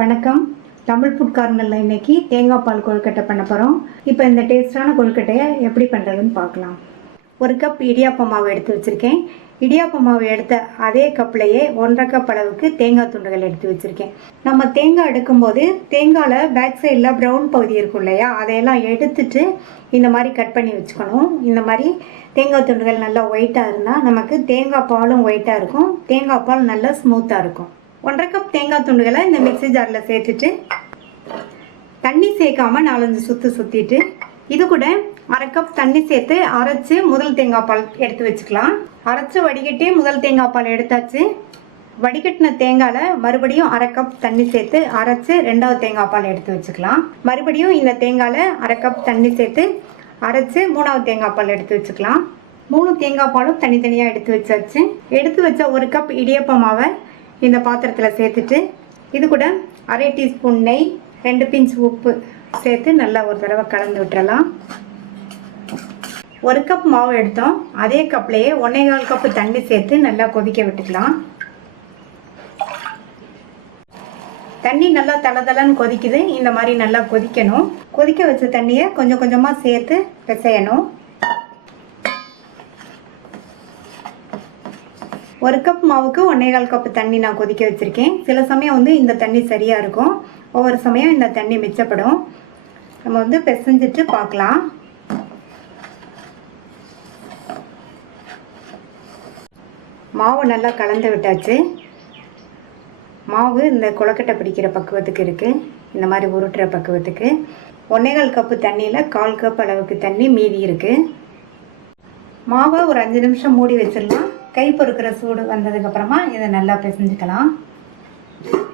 வணக்கம். தமிழ் ஃபுட் கார்னரில் இன்னைக்கு தேங்காய் பால் கொழுக்கட்டை பண்ண போகிறோம். இப்போ இந்த டேஸ்டான கொழுக்கட்டையை எப்படி பண்ணுறதுன்னு பார்க்கலாம். ஒரு கப் இடியாப்ப மாவு எடுத்து வச்சுருக்கேன். இடியாப்ப மாவு எடுத்த அதே கப்லையே 1.5 கப் அளவுக்கு தேங்காய் துண்டுகள் எடுத்து வச்சுருக்கேன். நம்ம தேங்காய் எடுக்கும்போது தேங்காயில் பேக் சைடில் ப்ரௌன் பகுதி இருக்கும் இல்லையா, அதையெல்லாம் எடுத்துட்டு இந்த மாதிரி கட் பண்ணி வச்சுக்கணும். இந்த மாதிரி தேங்காய் துண்டுகள் நல்லா ஒயிட்டாக இருந்தால் நமக்கு தேங்காய் பாலும் ஒயிட்டாக இருக்கும், தேங்காய் பால் நல்லா ஸ்மூத்தாக இருக்கும். 1.5 கப் தேங்காய் துண்டுகளை இந்த மிக்ஸி ஜாரில் சேர்த்துட்டு தண்ணி சேர்க்காமல் 4-5 சுற்று சுற்றிட்டு இது கூட 1/2 கப் தண்ணி சேர்த்து அரைச்சி முதல் தேங்காய் பால் எடுத்து வச்சுக்கலாம். அரைச்சி வடிகட்டி முதல் தேங்காய் பால் எடுத்தாச்சு. வடிகட்டின தேங்காயில் மறுபடியும் 1/2 கப் தண்ணி சேர்த்து அரைச்சி 2வது தேங்காய் பால் எடுத்து வச்சுக்கலாம். மறுபடியும் இந்த தேங்காயில் 1/2 கப் தண்ணி சேர்த்து அரைச்சி 3வது தேங்காய் பால் எடுத்து வச்சுக்கலாம். 3 தேங்காய் பாலும் தனித்தனியாக எடுத்து வச்சாச்சு. எடுத்து வச்ச 1 கப் இடியாப்ப மாவை இந்த பாத்திரத்தில் சேர்த்துட்டு இது கூட 1/2 டீஸ்பூன் நெய், 2 பிஞ்ச் உப்பு சேர்த்து நல்லா ஒரு தடவை கலந்து விட்டுறலாம். 1 கப் மாவு எடுத்தோம், அதே கப்லேயே 1.25 கப்பு தண்ணி சேர்த்து நல்லா கொதிக்க விட்டுக்கலாம். தண்ணி நல்லா தளதளன்னு கொதிக்குது. இந்த மாதிரி நல்லா கொதிக்கணும். கொதிக்க வச்ச தண்ணியை கொஞ்சம் கொஞ்சமாக சேர்த்து பிசையணும். 1 கப் மாவுக்கு 1.25 கப்பு தண்ணி நான் கொதிக்க வச்சுருக்கேன். சில சமயம் இந்த தண்ணி சரியாக இருக்கும், ஒவ்வொரு சமயம் இந்த தண்ணி மிச்சப்படும். நம்ம பிசைஞ்சிட்டு பார்க்கலாம். மாவு நல்லா கலந்து விட்டாச்சு. மாவு இந்த கொழுக்கட்டை பிடிக்கிற பக்குவத்துக்கு இருக்குது. இந்த மாதிரி உருட்டுற பக்குவத்துக்கு 1.25 கப்பு தண்ணியில் 1/4 கப் அளவுக்கு தண்ணி மீதி இருக்குது. மாவை ஒரு 5 நிமிஷம் மூடி வச்சிடலாம். கை பொறுக்கிற சூடு வந்ததுக்கப்புறமா இதை நல்லா பிசைஞ்சிக்கலாம்.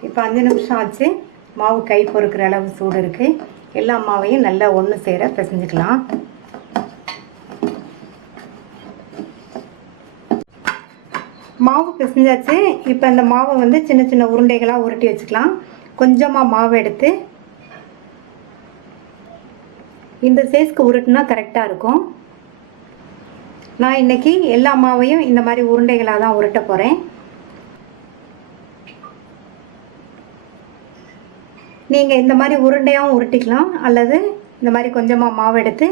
இப்போ 5 நிமிஷம் ஆச்சு. மாவு கை பொறுக்கிற அளவு சூடு இருக்குது. எல்லா மாவையும் நல்லா ஒன்று சேர பிசைஞ்சிக்கலாம். மாவு பிசைஞ்சாச்சு. இப்போ இந்த மாவை சின்ன சின்ன உருண்டைகளாக உருட்டி வச்சுக்கலாம். கொஞ்சமாக மாவு எடுத்து இந்த சைஸ்க்கு உருட்டுனா கரெக்டாக இருக்கும். நான் இன்றைக்கி எல்லா மாவையும் இந்த மாதிரி உருண்டைகளாக தான் உருட்ட போகிறேன். நீங்கள் இந்த மாதிரி உருண்டையாகவும் உருட்டிக்கலாம், அல்லது இந்த மாதிரி கொஞ்சமாக மாவு எடுத்து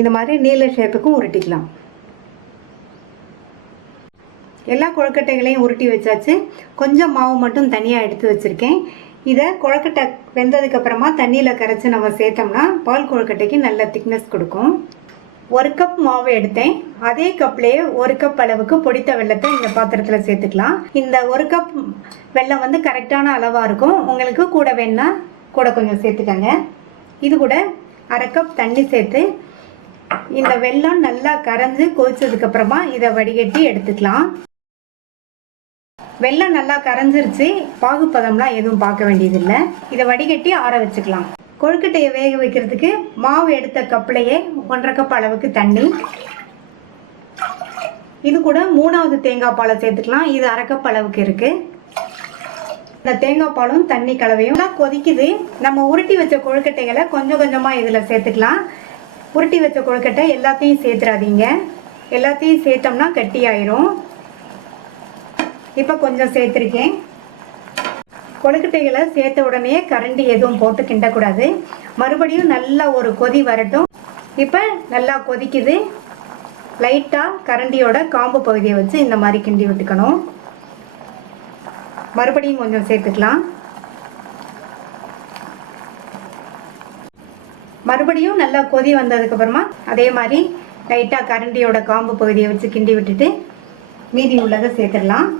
இந்த மாதிரி நீல ஷேப்புக்கும் உருட்டிக்கலாம். எல்லா கொழுக்கட்டைகளையும் உருட்டி வச்சாச்சு. கொஞ்சம் மாவு மட்டும் தனியாக எடுத்து வச்சுருக்கேன். இதை கொழுக்கட்டை வெந்ததுக்கப்புறமா தண்ணியில் கரைச்சி நம்ம சேர்த்தோம்னா பால் கொழுக்கட்டைக்கு நல்ல திக்னஸ் கொடுக்கும். 1 கப் மாவு எடுத்தேன். அதே கப்லேயே 1 கப் அளவுக்கு பொடித்த வெல்லத்தை இந்த பாத்திரத்தில் சேர்த்துக்கலாம். இந்த 1 கப் வெல்லம் கரெக்டான அளவாக இருக்கும். உங்களுக்கு கூட வேணுன்னா கூட கொஞ்சம் சேர்த்துக்கங்க. இது கூட 1/2 கப் தண்ணி சேர்த்து இந்த வெல்லம் நல்லா கரைஞ்சி கொதிச்சதுக்கப்புறமா இதை வடிகட்டி எடுத்துக்கலாம். வெல்லம் நல்லா கரைஞ்சிருச்சு. பாகுப்பதம்லாம் எதுவும் பார்க்க வேண்டியதில்லை. இதை வடிகட்டி ஆற வச்சுக்கலாம். கொழுக்கட்டையை வேக வைக்கிறதுக்கு மாவு எடுத்த கப்லையே 1/2 கப் அளவுக்கு தண்ணி, இது கூட 3வது தேங்காய் பாலை சேர்த்துக்கலாம். இது 1/2 கப் அளவுக்கு இருக்குது. இந்த தேங்காய் பாலும் தண்ணி கலவையும் கொதிக்குது. நம்ம உருட்டி வச்ச கொழுக்கட்டைகளை கொஞ்சம் கொஞ்சமாக இதில் சேர்த்துக்கலாம். உருட்டி வச்ச கொழுக்கட்டை எல்லாத்தையும் சேர்த்துறாதீங்க. எல்லாத்தையும் சேர்த்தோம்னா கட்டியாயிரும். இப்போ கொஞ்சம் சேர்த்துருக்கேன். கொழுக்கட்டைகளை சேர்த்த உடனே கரண்டி எதுவும் போட்டு கிண்டக்கூடாது. மறுபடியும் நல்லா ஒரு கொதி வரட்டும். இப்போ நல்லா கொதிக்குது. லைட்டாக கரண்டியோட காம்பு பகுதியை வச்சு இந்த மாதிரி கிண்டி விட்டுக்கணும். மறுபடியும் கொஞ்சம் சேர்த்துக்கலாம். மறுபடியும் நல்லா கொதி வந்ததுக்கப்புறமா அதே மாதிரி லைட்டாக கரண்டியோட காம்பு பகுதியை வச்சு கிண்டி விட்டுட்டு மீதி உள்ளதை சேர்த்துடலாம்.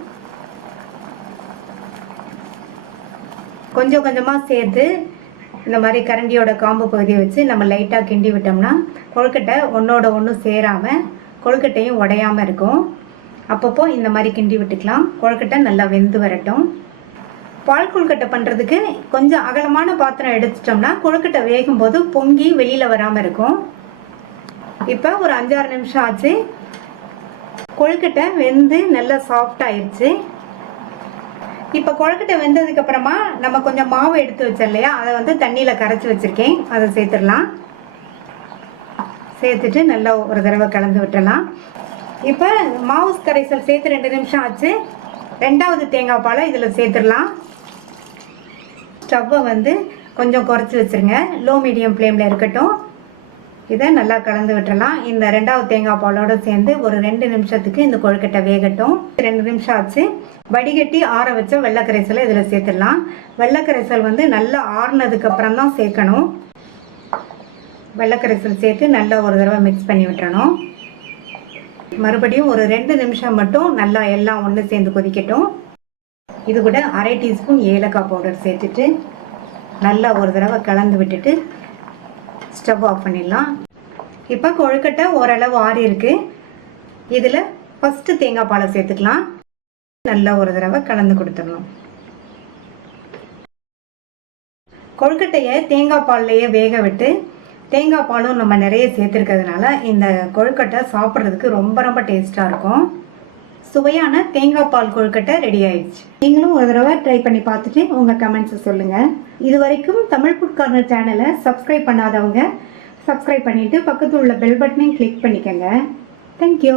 கொஞ்சம் கொஞ்சமாக சேர்த்து இந்த மாதிரி கரண்டியோட காம்பு பகுதியை வச்சு நம்ம லைட்டாக கிண்டி விட்டோம்னா கொழுக்கட்டை ஒன்றோட ஒன்று சேராமல் கொழுக்கட்டையும் உடையாமல் இருக்கும். அப்பப்போ இந்த மாதிரி கிண்டி விட்டுக்கலாம். கொழுக்கட்டை நல்லா வெந்து வரட்டும். பால் கொழுக்கட்டை பண்ணுறதுக்கு கொஞ்சம் அகலமான பாத்திரம் எடுத்துட்டோம்னா கொழுக்கட்டை வேகும்போது பொங்கி வெளியில் வராமல் இருக்கும். இப்போ ஒரு 5-6 நிமிஷம் ஆச்சு. கொழுக்கட்டை வெந்து நல்லா சாஃப்டாகிடுச்சு. இப்போ கொழுக்கட்டை வெந்ததுக்கப்புறமா நம்ம கொஞ்சம் மாவு எடுத்து வச்சோம் இல்லையா, அதை தண்ணியில் கரைச்சி வச்சுருக்கேன். அதை சேர்த்துடலாம். சேர்த்துட்டு நல்லா ஒரு தடவை கலந்து விட்டுடலாம். இப்போ மாவு கரைசல் சேர்த்து 2 நிமிஷம் ஆச்சு. 2வது தேங்காய் பாலை இதில் சேர்த்துடலாம். ஸ்டவ்வை வந்து கொஞ்சம் குறைச்சி வச்சுருங்க. லோ மீடியம் ஃப்ளேமில் இருக்கட்டும். இதை நல்லா கலந்து விட்டுறலாம். இந்த 2வது தேங்காய் பாலோடு சேர்ந்து ஒரு 2 நிமிஷத்துக்கு இந்த கொழுக்கட்டை வேகட்டும். 2 நிமிஷம் ஆச்சு. வடிகட்டி ஆற வச்ச வெள்ளைக்கரைசலை இதில் சேர்த்துடலாம். வெள்ளைக்கரைசல் வந்து நல்லா ஆறுனதுக்கு அப்புறம் தான் சேர்க்கணும். வெள்ளைக்கரைசல் சேர்த்து நல்லா ஒரு தடவை மிக்ஸ் பண்ணி விட்டுறணும். மறுபடியும் ஒரு 2 நிமிஷம் மட்டும் நல்லா எல்லாம் ஒன்று சேர்ந்து கொதிக்கட்டும். இது கூட 1/2 டீஸ்பூன் ஏலக்காய் பவுடர் சேர்த்துட்டு நல்லா ஒரு தடவை கலந்து விட்டுட்டு ஸ்டவ் ஆஃப் பண்ணிடலாம். இப்போ கொழுக்கட்டை ஓரளவு ஆறி இருக்கு. இதில் ஃபஸ்ட்டு தேங்காய் பாலை சேர்த்துக்கலாம். நல்லா ஒரு தடவை கலந்து கொடுத்துடணும். கொழுக்கட்டையை தேங்காய் பால்லையே வேக விட்டு தேங்காய் பாலும் நம்ம நிறைய சேர்த்துருக்கிறதுனால இந்த கொழுக்கட்டை சாப்பிட்றதுக்கு ரொம்ப ரொம்ப டேஸ்ட்டாக இருக்கும். சுவையான தேங்காய் பால் கொழுக்கட்டை ரெடி ஆயிடுச்சு. நீங்களும் ஒரு தடவை ட்ரை பண்ணி பார்த்துட்டு உங்கள் கமெண்ட்ஸை சொல்லுங்கள். இது வரைக்கும் தமிழ் ஃபுட் கார்னர் சேனலை சப்ஸ்கிரைப் பண்ணாதவங்க சப்ஸ்கிரைப் பண்ணிவிட்டு பக்கத்தில் உள்ள பெல் பட்டனையும் கிளிக் பண்ணிக்கோங்க. தேங்க்யூ.